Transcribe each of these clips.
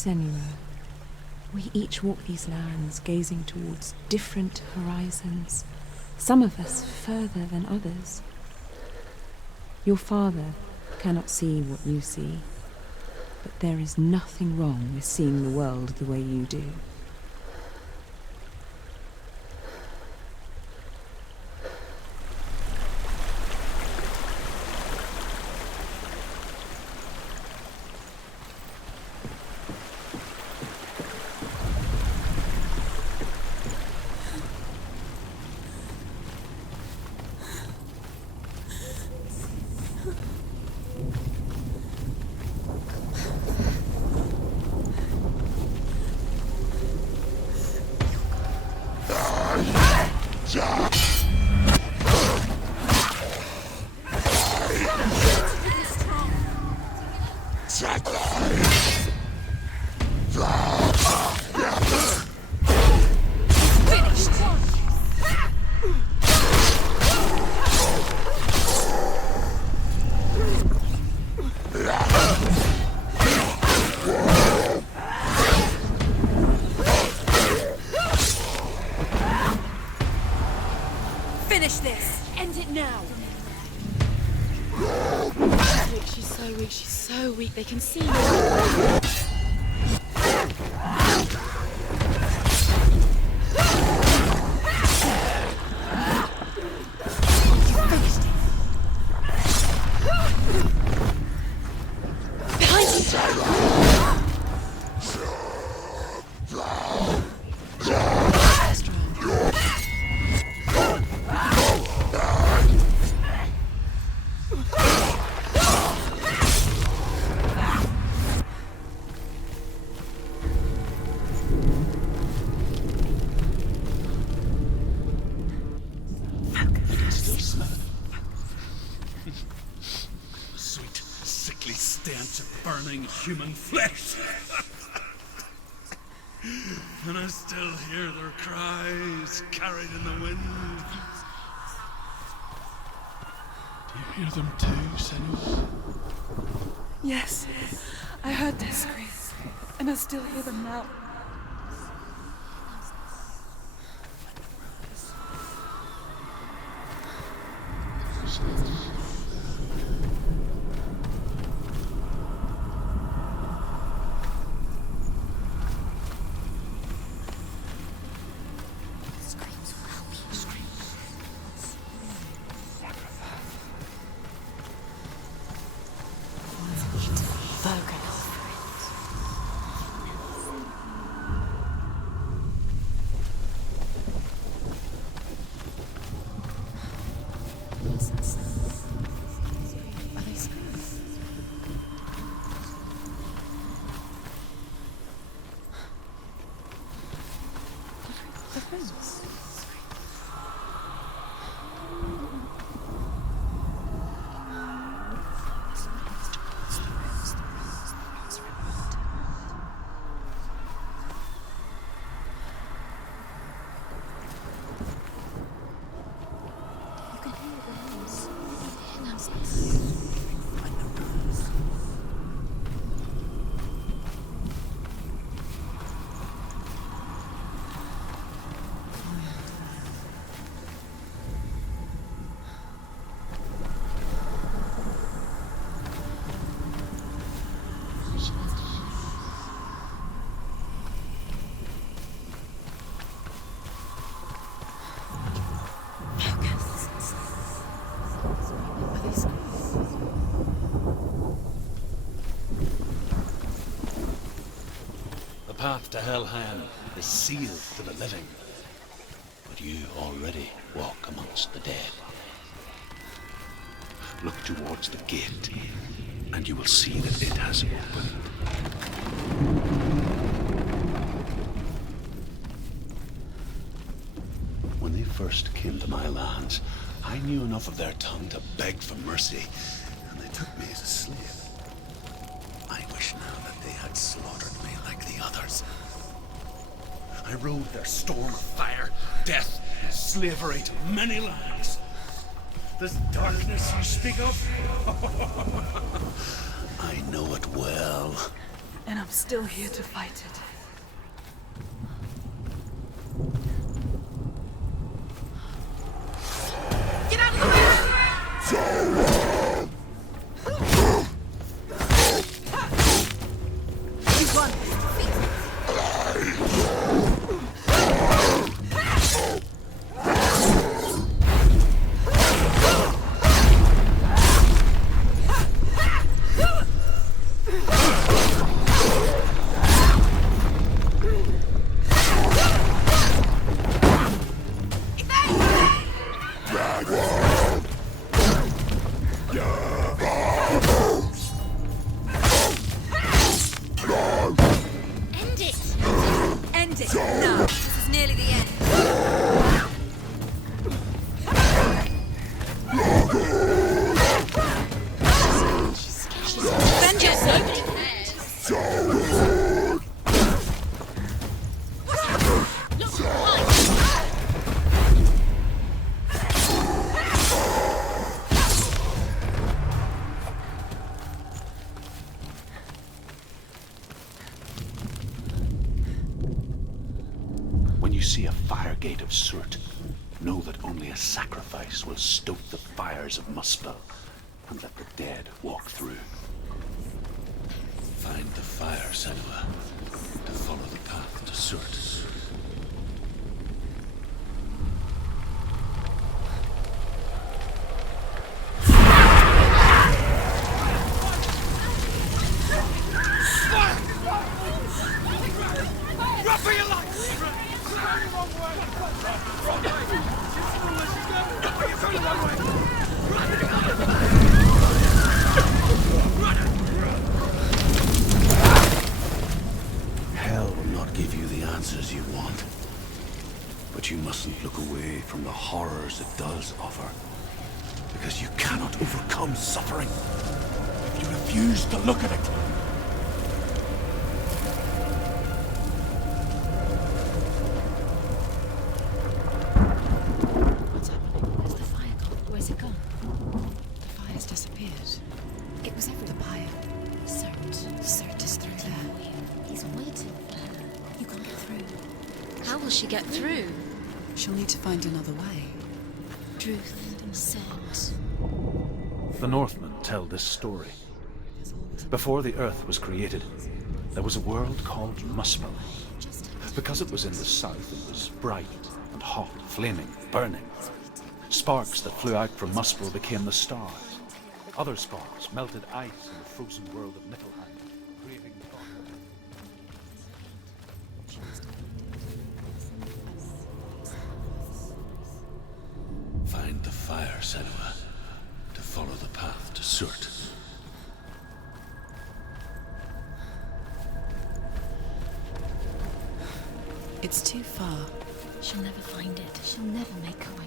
Senua. We each walk these lands, gazing towards different horizons, some of us further than others. Your father cannot see what you see, but there is nothing wrong with seeing the world the way you do. Finish this! End it now! She's so weak, they can see her. Stench of burning human flesh. And I still hear their cries carried in the wind. Do you hear them too, Senua? Yes, I heard their screams, and I still hear them now. The path to Hellhand is sealed to the living, but you already walk amongst the dead. Look towards the gate, and you will see that it has opened. When they first came to my lands, I knew enough of their tongue to beg for mercy, and they took me as a slave. I wish now that they had slaughtered me like the others. I rode their storm of fire, death, and slavery to many lands. This darkness you speak of, I know it well. And I'm still here to fight it. Get out of the way! You won. When you see a fire gate of Surtr, know that only a sacrifice will stoke the fires of Muspel and let the dead walk through. Find the fire, Senua, to follow the path to Surtr. Hell will not give you the answers you want. But you mustn't look away from the horrors it does offer. Because you cannot overcome suffering if you refuse to look at it. What's happening? Where's the fire gone? Where's it gone? The fire's disappeared. It was everywhere. The pyre. Surtr is through there. He's waiting for her. You can't get through. How will she get through? She'll need to find another way. Truth said. The Northmen tell this story. Before the Earth was created, there was a world called Muspel. Because it was in the south, it was bright and hot, flaming, burning. Sparks that flew out from Muspel became the stars. Other sparks melted ice in the frozen world of Niflheim, creating Find the fire, Senua, to follow the path to Surtr. It's too far. She'll never find it. She'll never make her way.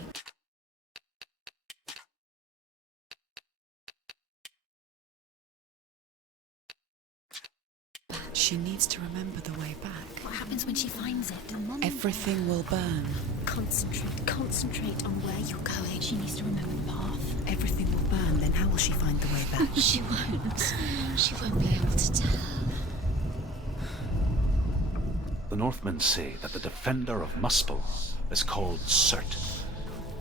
She needs to remember the way back. What happens when she finds it? Everything will burn. Concentrate on where you're going. She needs to remember the path. Everything will burn, then how will she find the way back? She won't. She won't be able to tell. The Northmen say that the defender of Muspel is called Surtr,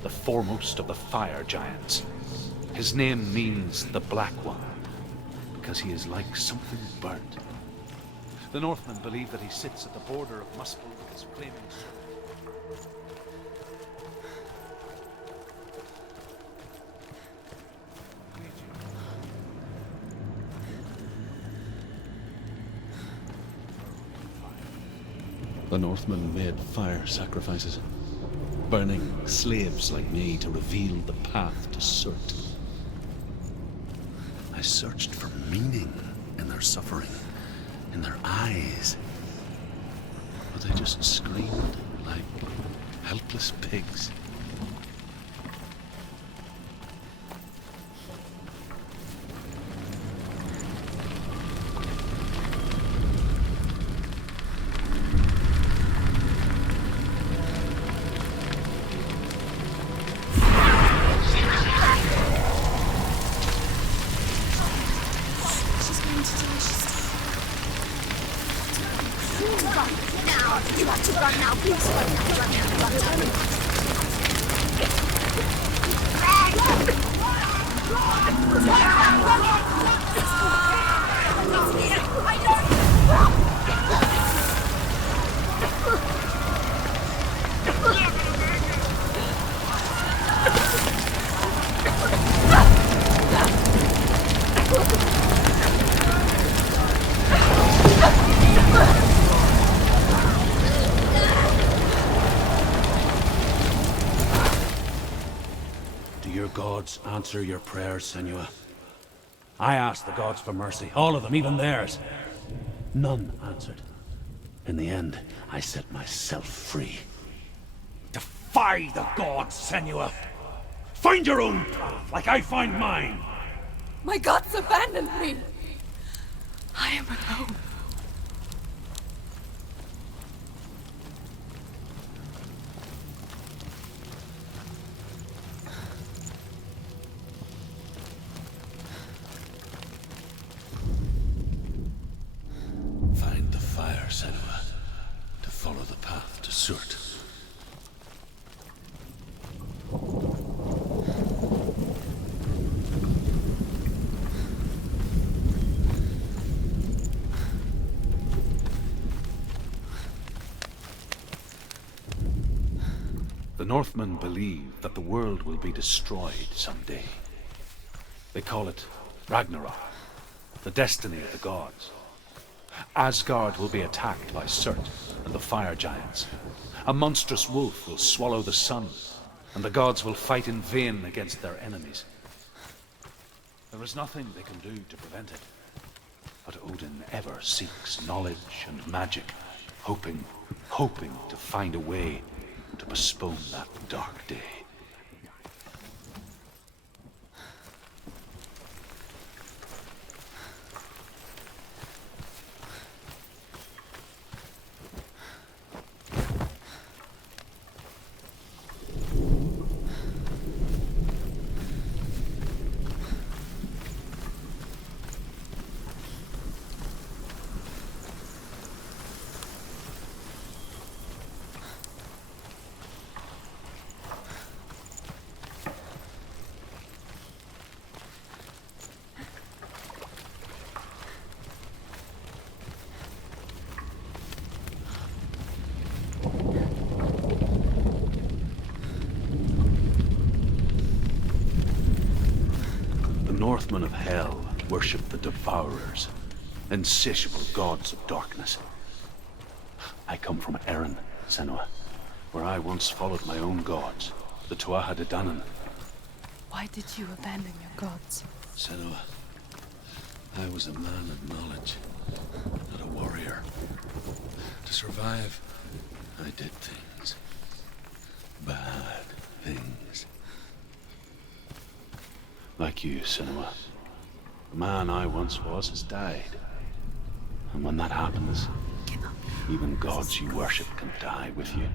the foremost of the fire giants. His name means the Black One, because he is like something burnt. The Northmen believe that he sits at the border of Muspel with his flaming sword. The Northmen made fire sacrifices, burning slaves like me to reveal the path to Surtr. I searched for meaning in their suffering, in their eyes, but they just screamed like helpless pigs. Now! You have to run now! Please run now! Run now! Run now! Do your gods answer your prayers, Senua? I asked the gods for mercy, all of them, even theirs. None answered. In the end, I set myself free. Defy the gods, Senua! Find your own path, like I find mine! My gods abandoned me! I am alone. Find the fire, Senua, to follow the path to Surtr. The Northmen believe that the world will be destroyed someday. They call it Ragnarok, the destiny of the gods. Asgard will be attacked by Surtr and the fire giants. A monstrous wolf will swallow the sun, and the gods will fight in vain against their enemies. There is nothing they can do to prevent it, but Odin ever seeks knowledge and magic, hoping to find a way to postpone that dark day. Northmen of Hell worship the Devourers, insatiable gods of darkness. I come from Erin, Senua, where I once followed my own gods, the Tuatha De Danann. Why did you abandon your gods? Senua, I was a man of knowledge, not a warrior. To survive, I did things. Bad things. Like you, Senua. The man I once was has died. And when that happens, even gods you worship can die with you.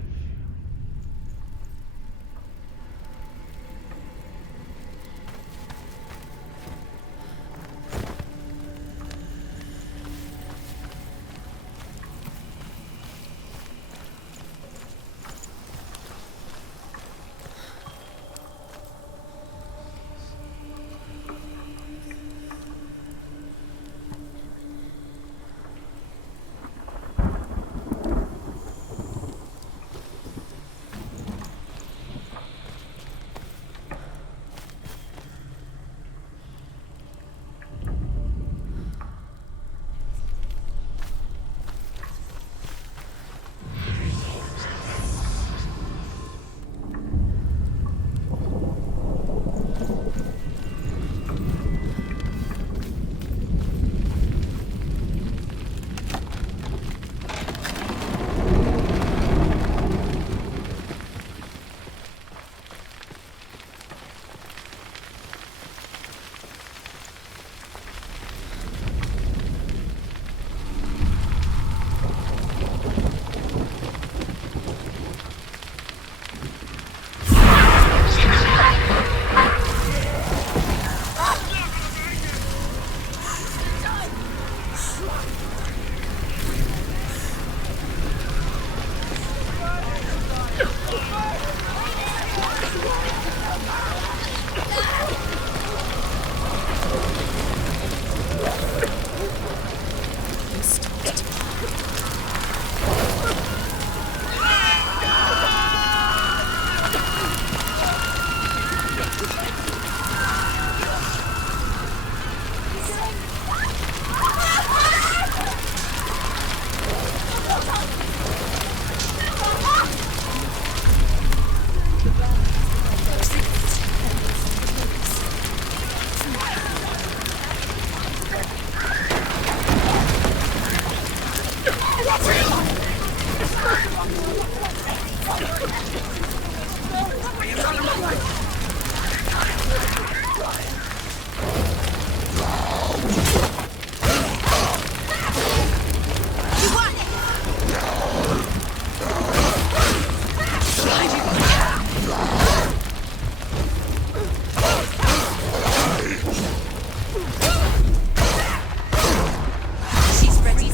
She's ready.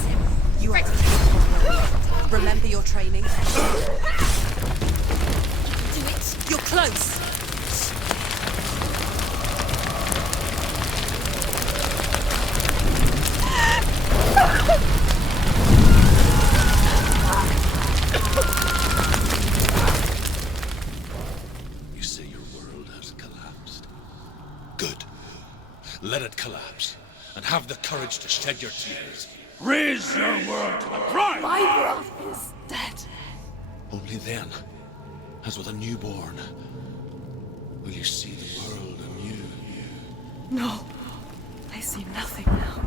You are. Remember your training. Do it. You're close. You say your world has collapsed. Good. Let it collapse, and have the courage to shed your tears. Raise your world to the prime! My world is dead. Only then, as with a newborn, will you see the world anew. No, I see nothing now.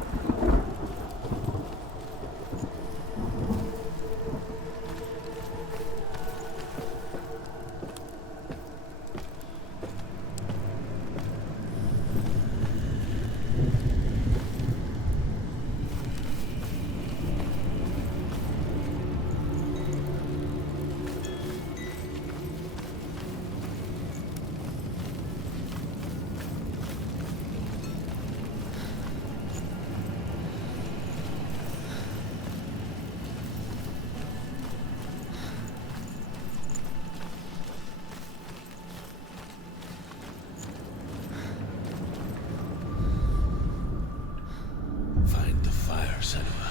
Find the fire, Senua,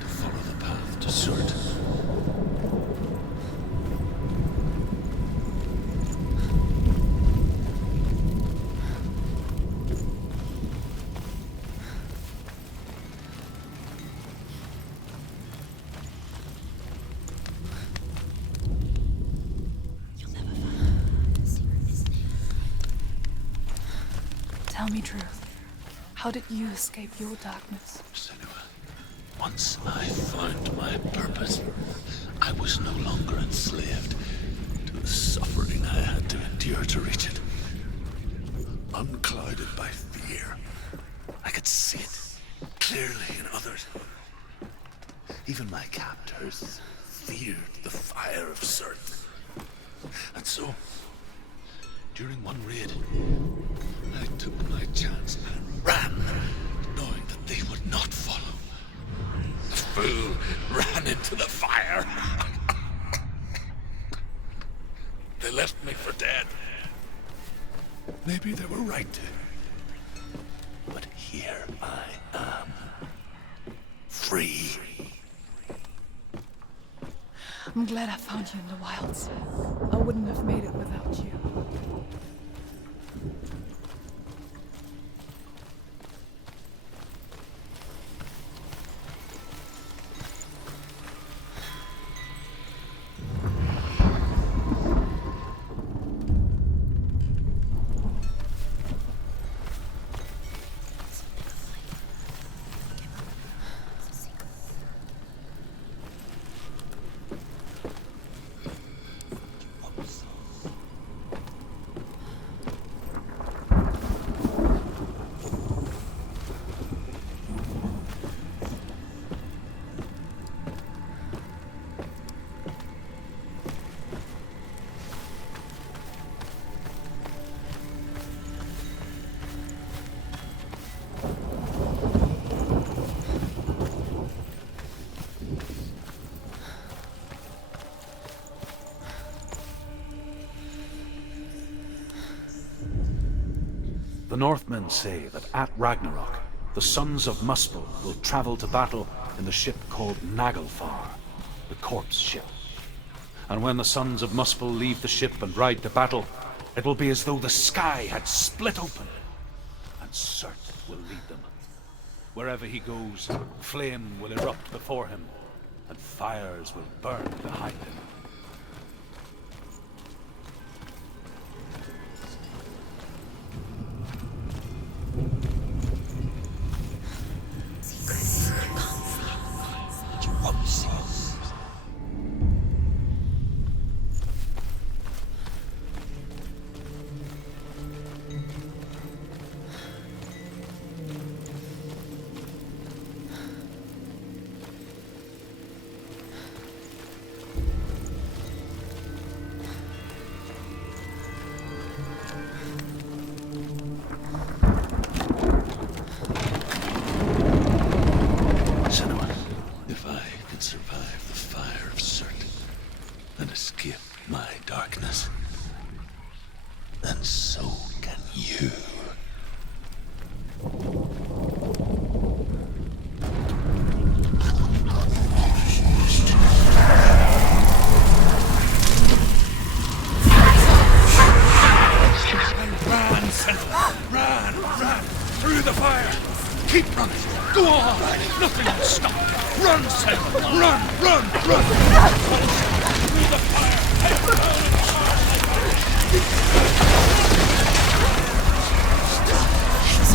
to follow the path to Surtr. You'll never find the secret is Tell me truth. How did you escape your darkness? Senua, once I found my purpose, I was no longer enslaved to the suffering I had to endure to reach it. Unclouded by fear, I could see it clearly in others. Even my captors feared the fire of Surtr. And so, during one raid, I took my chance and ran, knowing that they would not follow. The fool ran into the fire. They left me for dead. Maybe they were right to. But here I am. Free. I'm glad I found you in the wilds. I wouldn't have made it without you. The Northmen say that at Ragnarok, the sons of Muspel will travel to battle in the ship called Naglfar, the corpse ship. And when the sons of Muspel leave the ship and ride to battle, it will be as though the sky had split open, and Surtr will lead them. Wherever he goes, flame will erupt before him, and fires will burn behind him. fire of Surtr and escape my darkness. And so can you. Run, Senua! Run! Through the fire! Keep running! Go on! Nothing will stop! Run, Senua! Run! Through the fire! Head down in the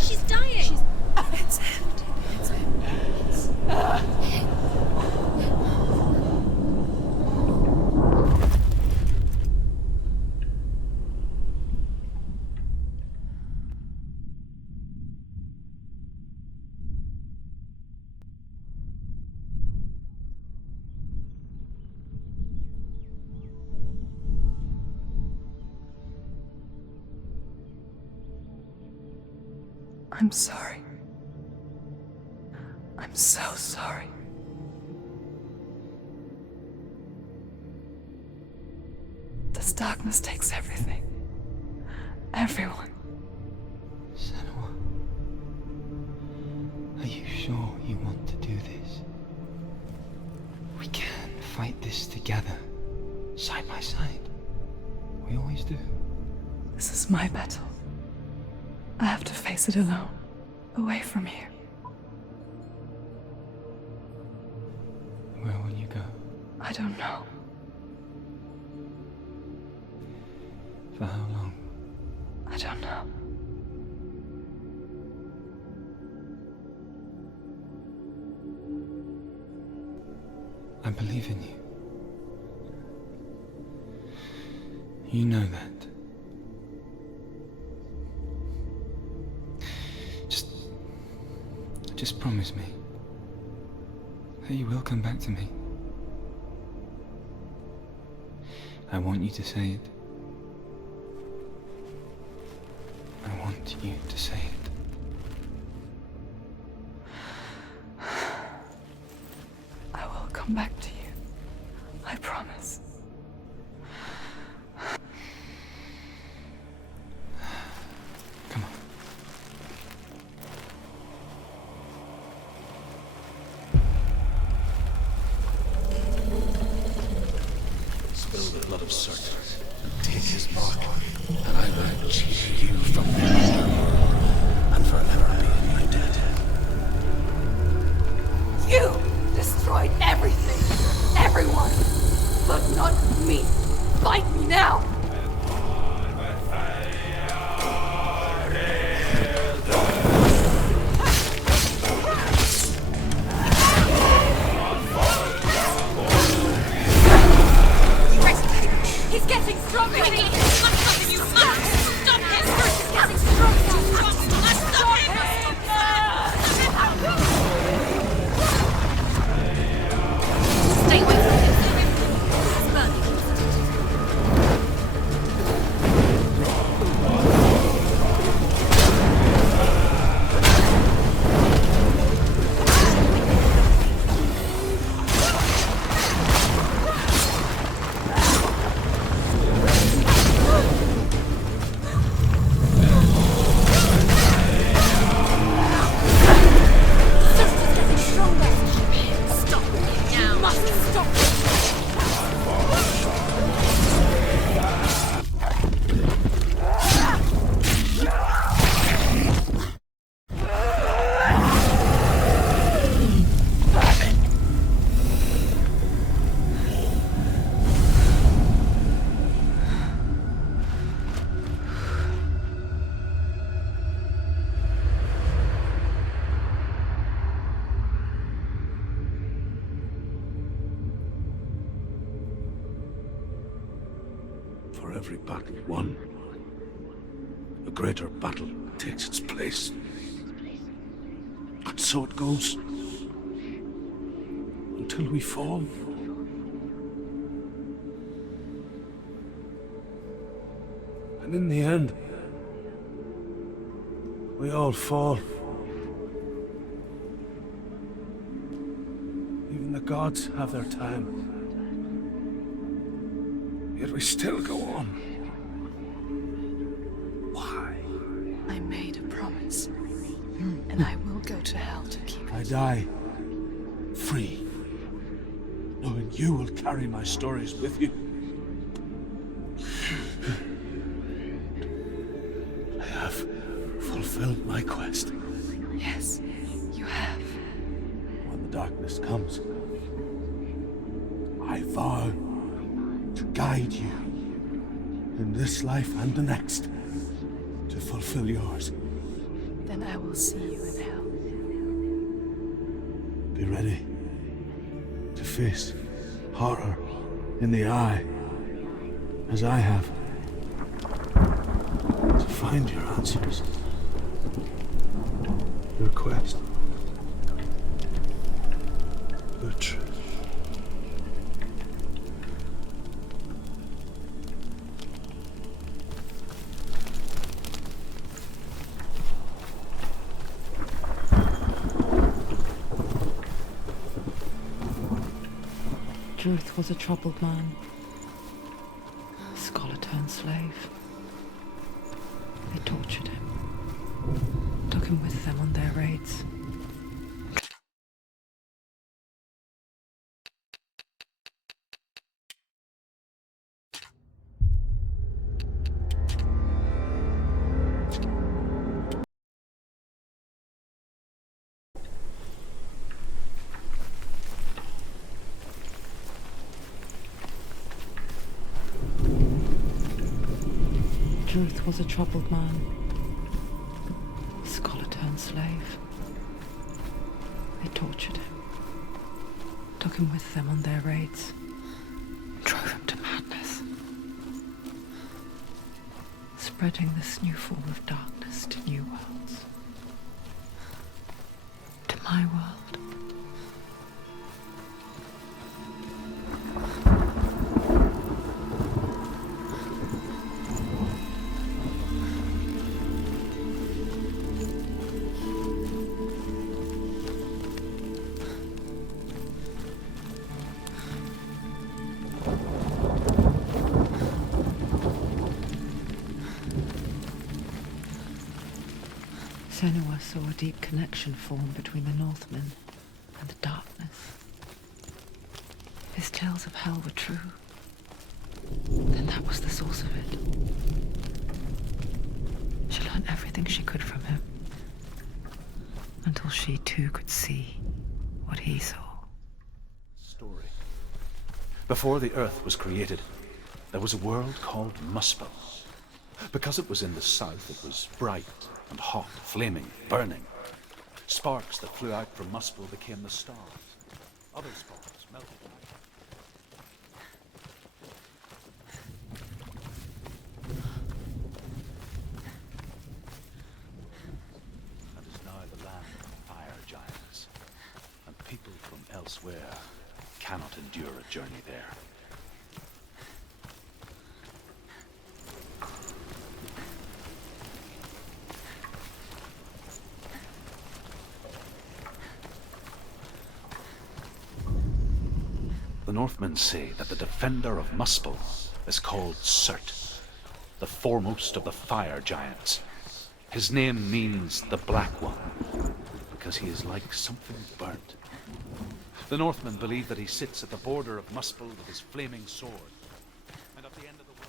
She's dying! It's him. I'm sorry. I'm so sorry. This darkness takes everything. Everyone. Senua, are you sure you want to do this? We can fight this together, side by side. We always do. This is my battle. I have to face it alone, away from here. Where will you go? I don't know. For how long? I don't know. I believe in you. You know that. Just promise me that you will come back to me. I want you to say it. I want you to say it. I will come back to you. I promise. Come on. Spill the blood of Surtr and take his mark, and I will cheer you from there and forever be in your debt. You destroyed everything, everyone, but not me. Fight me now. He's getting stronger! You must stop him! You must stop him! He's getting stronger! You must stop him! Stay away from him! He's burning. For every battle won, a greater battle takes its place. But so it goes. Until we fall. And in the end, we all fall. Even the gods have their time. Yet we still go on. Why? I made a promise. And I will go to hell to keep it. I die free, knowing you will carry my stories with you. I have fulfilled my quest. Yes, you have. When the darkness comes, I vow to guide you in this life and the next to fulfill yours. Then I will see you in hell. Be ready to face horror in the eye, as I have. To find your answers. Your quest. Your truth. Druth was a troubled man. Scholar turned slave. They tortured him. Took him with them on their raids. Druth was a troubled man. Scholar turned slave. They tortured him. Took him with them on their raids. Drove him to madness. Spreading this new form of darkness to new worlds. To my world. Senua saw a deep connection form between the Northmen and the darkness. If his tales of hell were true, then that was the source of it. She learned everything she could from him, until she too could see what he saw. Story. Before the earth was created, there was a world called Muspel. Because it was in the south, it was bright and hot, flaming, burning. Sparks that flew out from Muspel became the stars. Other sparks melted away. And is now the land of fire giants. And people from elsewhere cannot endure a journey there. The Northmen say that the defender of Muspel is called Surtr, the foremost of the fire giants. His name means the Black One, because he is like something burnt. The Northmen believe that he sits at the border of Muspel with his flaming sword, and at the end of the world.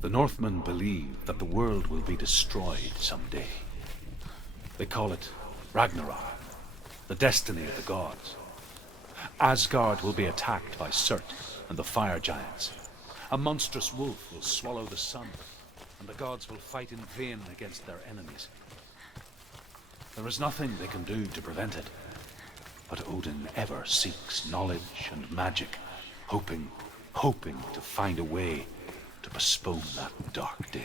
The Northmen believe that the world will be destroyed someday. They call it Ragnarok, the destiny of the gods. Asgard will be attacked by Surtr and the fire giants. A monstrous wolf will swallow the sun, and the gods will fight in vain against their enemies. There is nothing they can do to prevent it, but Odin ever seeks knowledge and magic, hoping to find a way to postpone that dark day.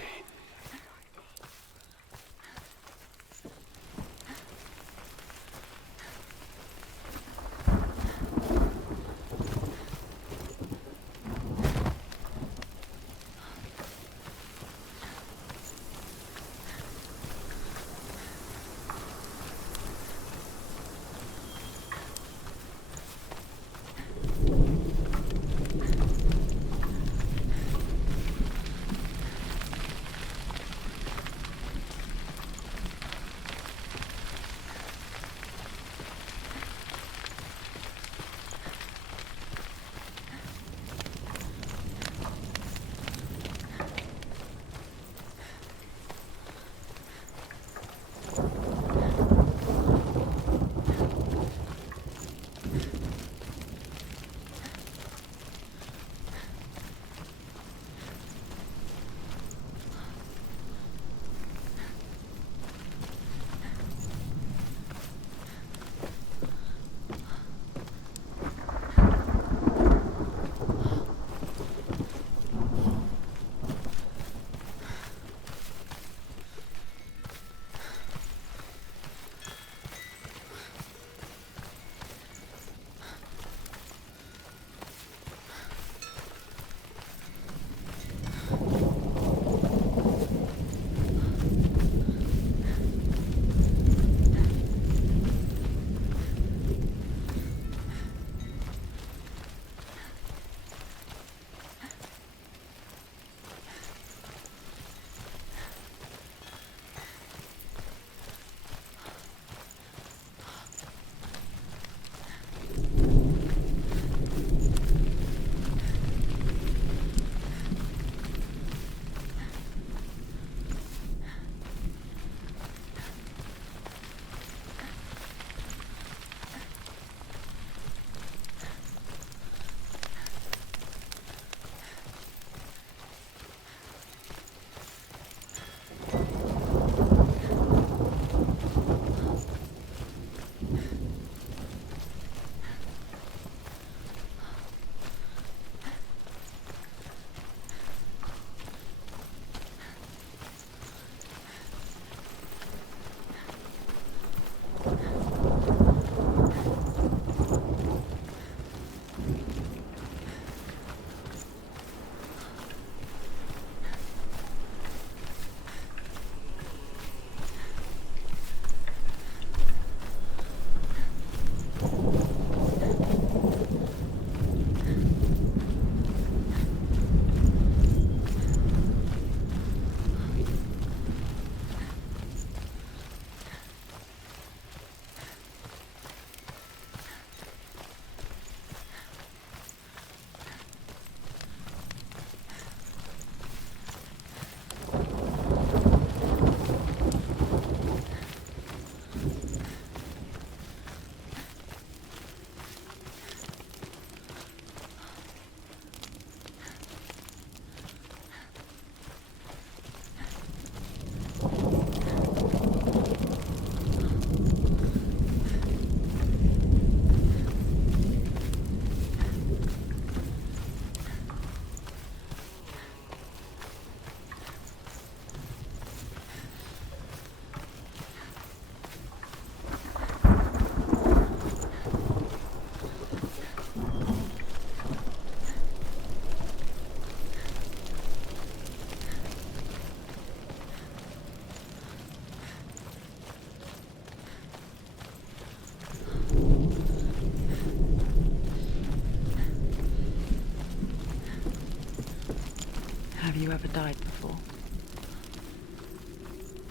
Have you ever died before?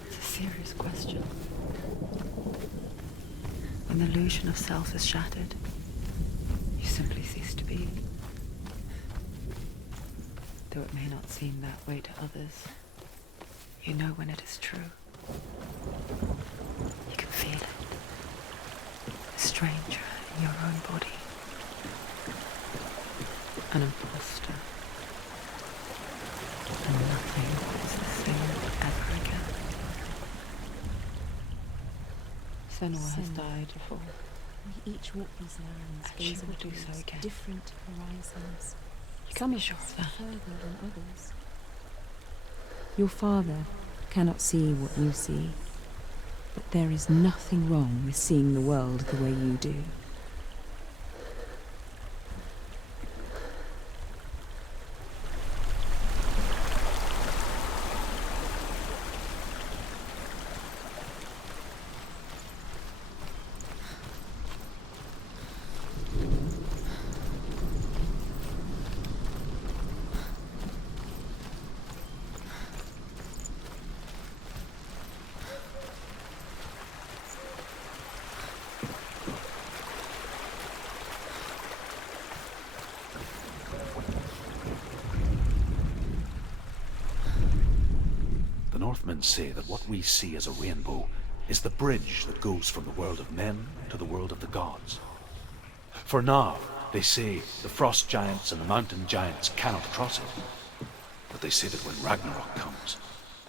It's a serious question. When the illusion of self is shattered, you simply cease to be. Though it may not seem that way to others, you know when it is true. You can feel it. A stranger in your own body. An imposter. And nothing is the same ever again. Senua has died before. We each walk these lands, And she gazing will do towards so again. different horizons. You Some can be of sure us of that. further than others. Your father cannot see what you see, but there is nothing wrong with seeing the world the way you do. The Northmen say that what we see as a rainbow is the bridge that goes from the world of men to the world of the gods. For now, they say the frost giants and the mountain giants cannot cross it. But they say that when Ragnarok comes,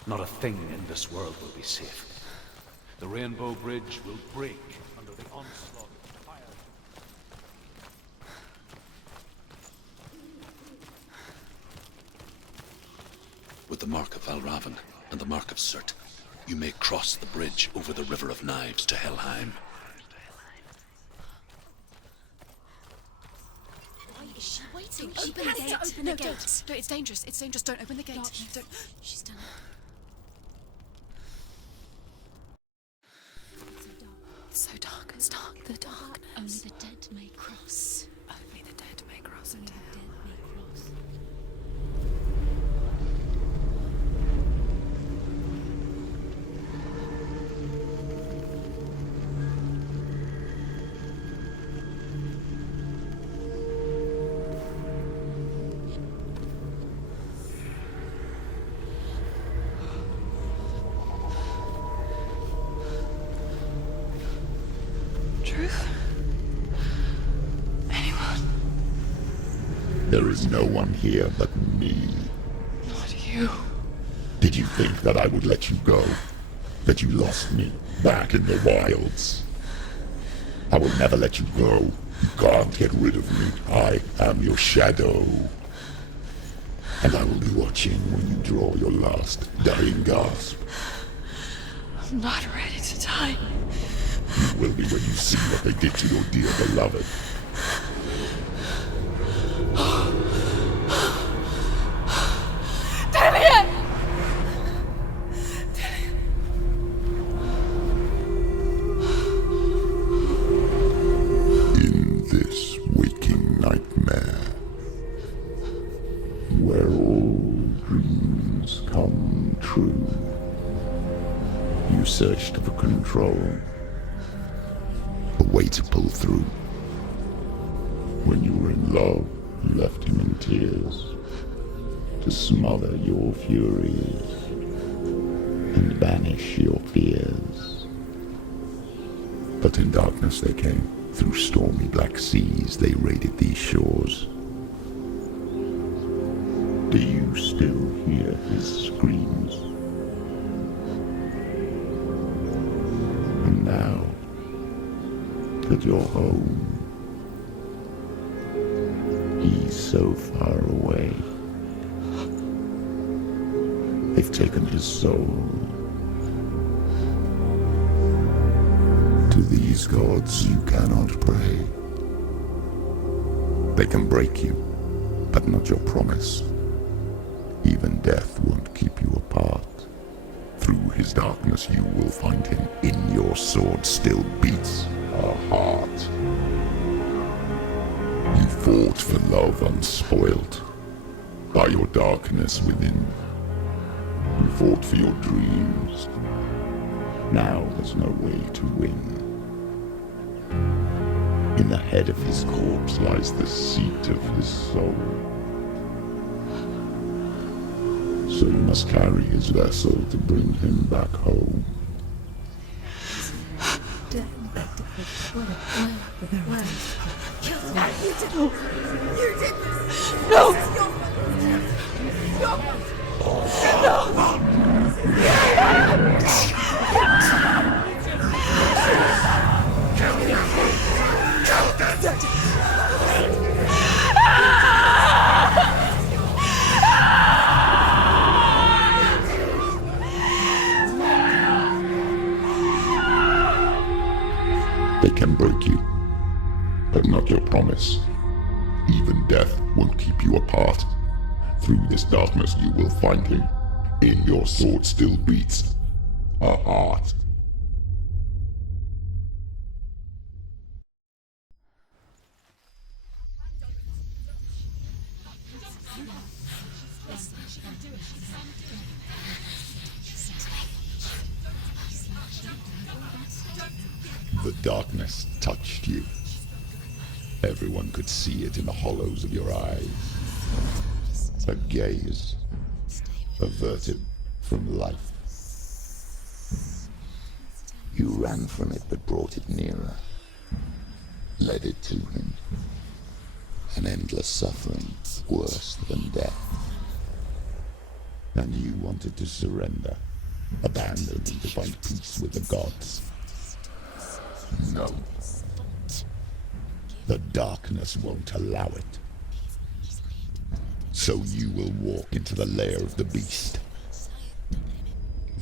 not a thing in this world will be safe. The rainbow bridge will break under the onslaught of fire. With the mark of Valravan and the mark of Surtr, you may cross the bridge over the River of Knives to Helheim. Why is she waiting? She Open has the to gate. open the No, gate. don't. No, it's dangerous. It's dangerous. Don't open the gate. Not. Don't. She's done it. It's so dark. It's dark. The darkness. Only the dead may cross. Only the dead may cross Only into the dead hell. may cross. Truth? Anyone? There is no one here but me. Not you. Did you think that I would let you go? That you lost me back in the wilds? I will never let you go. You can't get rid of me. I am your shadow. And I will be watching when you draw your last dying gasp. I'm not ready to die. You will be when you see what they did to your dear beloved. In this waking nightmare, where all dreams come true, you searched for control, a way to pull through. When you were in love, you left him in tears, to smother your furies and banish your fears. But in darkness they came, through stormy black seas they raided these shores. Do you still hear his screams? And now that you're home, he's so far away. They've taken his soul. To these gods you cannot pray. They can break you, but not your promise. Even death won't keep you apart. Through his darkness you will find him. In your sword still beats a heart. You fought for love unspoilt by your darkness within. You fought for your dreams. Now there's no way to win. In the head of his corpse lies the seat of his soul. So you must carry his vessel to bring him back home. They can break you, but not your promise. Even death won't keep you apart. Through this darkness you will find him. In your sword still beats a heart. The darkness touched you. Everyone could see it in the hollows of your eyes. A gaze averted from life. You ran from it but brought it nearer. Led it to him. An endless suffering worse than death. And you wanted to surrender, abandon and to find peace with the gods. No. The darkness won't allow it. So you will walk into the lair of the beast.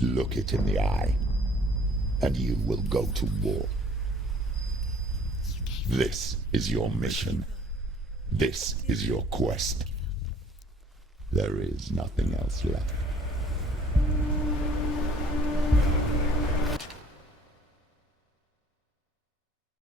Look it in the eye, and you will go to war. This is your mission. This is your quest. There is nothing else left.